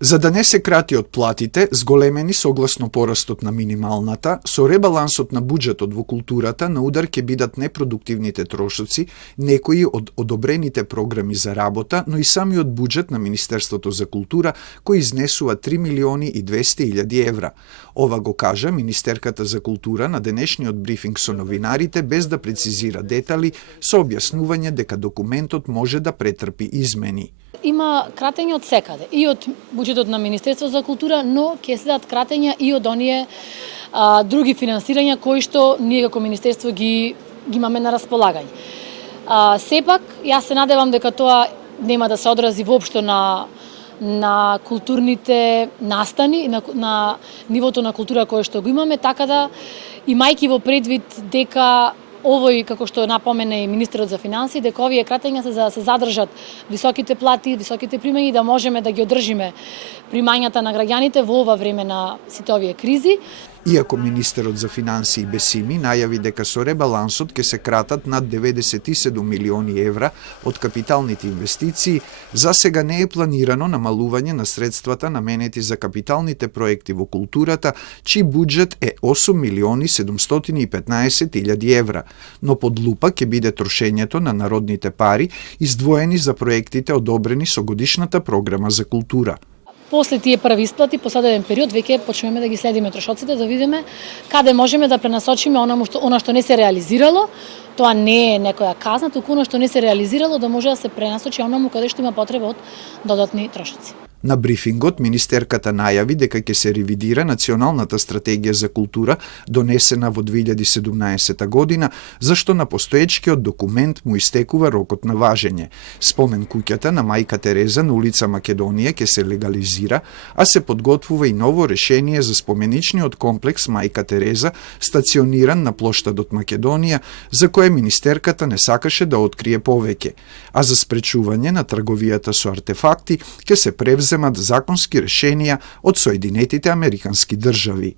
За да не се крати од платите, зголемени согласно порастот на минималната, со ребалансот на буџетот во културата на удар ќе бидат непродуктивните трошоци, некои од одобрените програми за работа, но и самиот буџет на Министерството за култура, кој изнесува 3 милиони и 200 илјади евра. Ова го кажа министерката за култура на денешниот брифинг со новинарите, без да прецизира детали, со објаснување дека документот може да претрпи измени. Има кратење од секаде, и од буџетот на Министерство за култура, но ќе следат кратења и од оние други финансирања кои што ние како Министерство ги имаме на располагање. Сепак, јас се надевам дека тоа нема да се одрази воопшто на културните настани, на нивото на култура кое што го имаме, така да, имајќи во предвид дека овој, како што напомена и министерот за финансии, дека овие кратења се за да се задржат високите плати, високите примања, да можеме да ги одржиме примањата на граѓаните во ова време на сите овие кризи. Иако министерот за финансии Бесими најави дека со ребалансот ќе се кратат над 97 милиони евра од капиталните инвестиции, за сега не е планирано намалување на средствата наменети за капиталните проекти во културата, чиј буџет е 8 милиони 715 илјади евра, но под лупа ќе биде трошењето на народните пари издвоени за проектите одобрени со годишната програма за култура. После тие први исплати, по следен период, веќе почнеме да ги следиме трошоците, да видиме каде можеме да пренасочиме она што не се реализирало. Тоа не е некоја казна, туку она што не се реализирало да може да се пренасочи онаму каде што има потреба од додатни трошоци. На брифингот, министерката најави дека ќе се ревидира Националната стратегија за култура, донесена во 2017 година, зашто на постоечкиот документ му истекува рокот на важење. Спомен куќата на Мајка Тереза на улица Македонија ќе се легализира, а се подготвува и ново решение за споменичниот комплекс Мајка Тереза, стациониран на плоштадот Македонија, за кое министерката не сакаше да открие повеќе. А за спречување на трговијата со артефакти ќе се превземат законски решенија од Соединетите Американски држави.